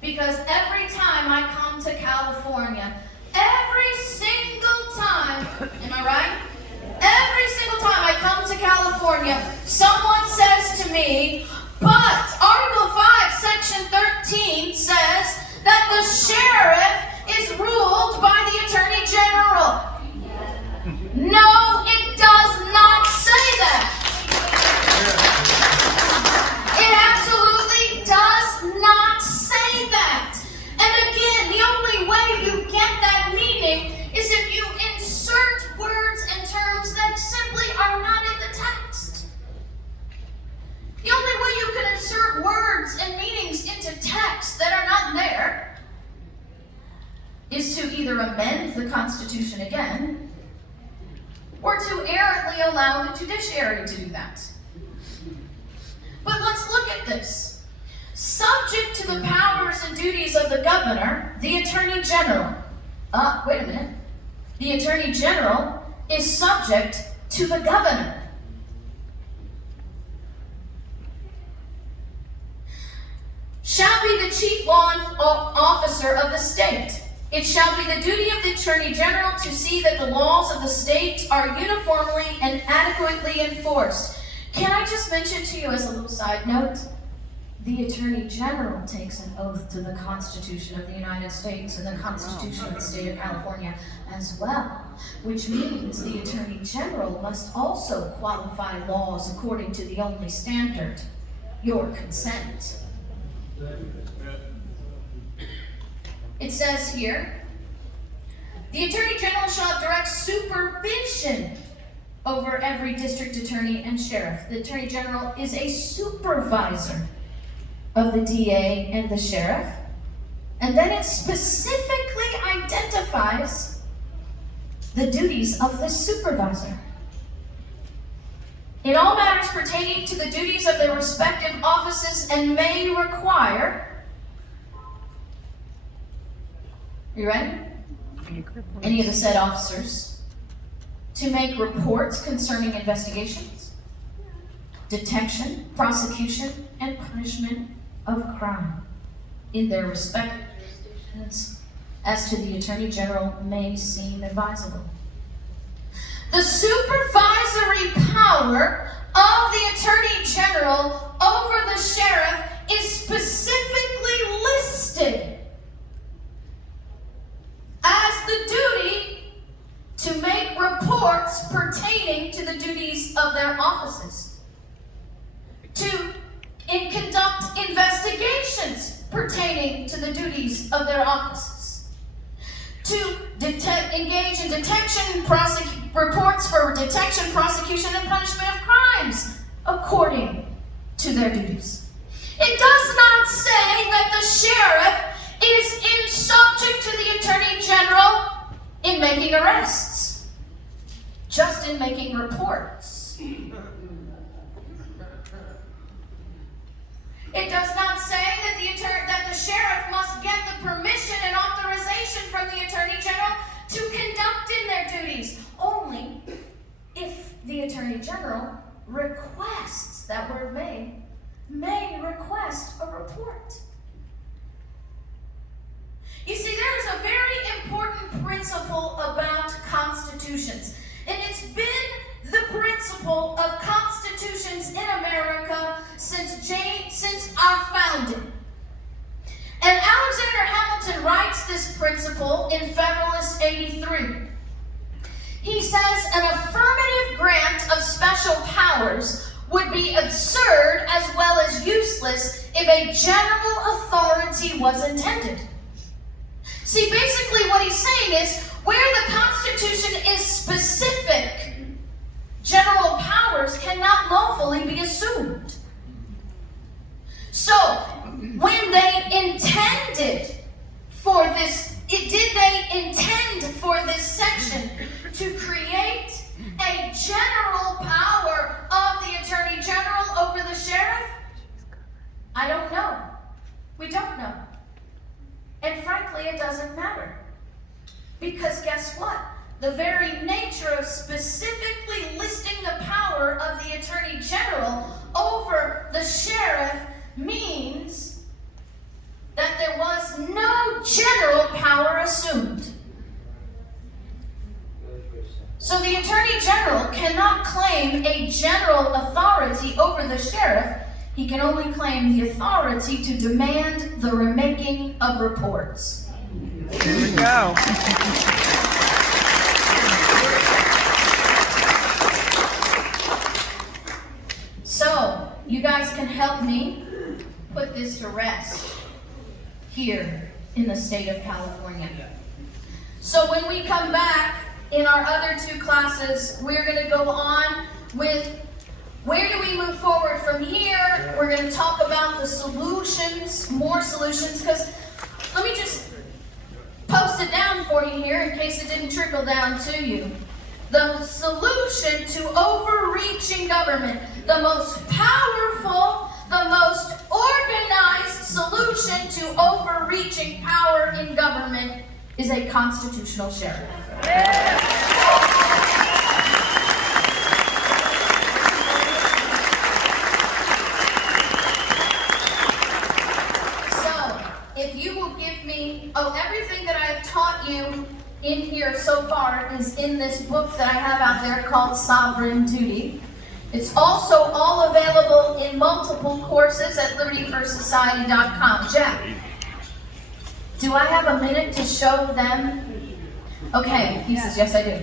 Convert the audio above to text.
Because every time I come to California, every single time, am I right? Every single time I come to California, someone says to me, but Article 5, Section 13 says that the sheriff is ruled by the Attorney General. No, it does not say that. It absolutely does not say that. And again, the only way you get that meaning is if you insert words and terms that simply are not in the text. The only way you can insert words and meanings into text that are not there is to either amend the Constitution again or to errantly allow the judiciary to do that. But let's look at this. Subject to the powers and duties of the governor, the Attorney General. Wait a minute. The Attorney General is subject to the governor. Shall be the chief law officer of the state. It shall be the duty of the Attorney General to see that the laws of the state are uniformly and adequately enforced. Can I just mention to you as a little side note, the Attorney General takes an oath to the Constitution of the United States and the Constitution of the state of California as well, which means the Attorney General must also qualify laws according to the only standard, your consent. It says here, the Attorney General shall have direct supervision over every district attorney and sheriff. The Attorney General is a supervisor of the DA and the sheriff. And then it specifically identifies the duties of the supervisor. In all matters pertaining to the duties of their respective offices and may require, you ready? Any of the said officers to make reports concerning investigations, detection, prosecution, and punishment of crime in their respective jurisdictions as to the Attorney General may seem advisable. The supervisory power of the Attorney General over the sheriff is specifically listed as the duty to make reports pertaining to the duties of their offices, to conduct investigations pertaining to the duties of their offices, to engage in detection, reports for detection, prosecution, and punishment of crimes according to their duties. It does not say that the sheriff is subject to the Attorney General in making arrests, just in making reports. It does not say that the sheriff must get the permission and authorization from the Attorney General to conduct in their duties, only if the Attorney General requests, that word may request a report. You see, there is a very important principle about constitutions, and it's been the principle of constitutions in America since our founding. And Alexander Hamilton writes this principle in Federalist 83. He says an affirmative grant of special powers would be absurd as well as useless if a general authority was intended. See, basically what he's saying is, where the Constitution is specific, general powers cannot lawfully be assumed. So, when they intended for this, did they intend for this section to create a general power of the Attorney General over the sheriff? I don't know. We don't know. And frankly, it doesn't matter. Because guess what? The very nature of specifically listing the power of the Attorney General over the sheriff means that there was general power assumed. So the Attorney General cannot claim a general authority over the sheriff. He can only claim the authority to demand the remaking of reports. Here we go. So, you guys can help me put this to rest here in the state of California. So when we come back in our other two classes, we're going to go on with where do we move forward from here. We're going to talk about the solutions, more solutions, because let me just post it down for you here in case it didn't trickle down to you. The solution to overreaching government, the most powerful, the most organized solution to overreaching power in government is a constitutional sheriff. So, if you will give me, everything that I've taught you in here so far is in this book that I have out there called Sovereign Duty. It's also all available in multiple courses at libertyfirstsociety.com. Jack, do I have a minute to show them? Okay, he says, yes I do.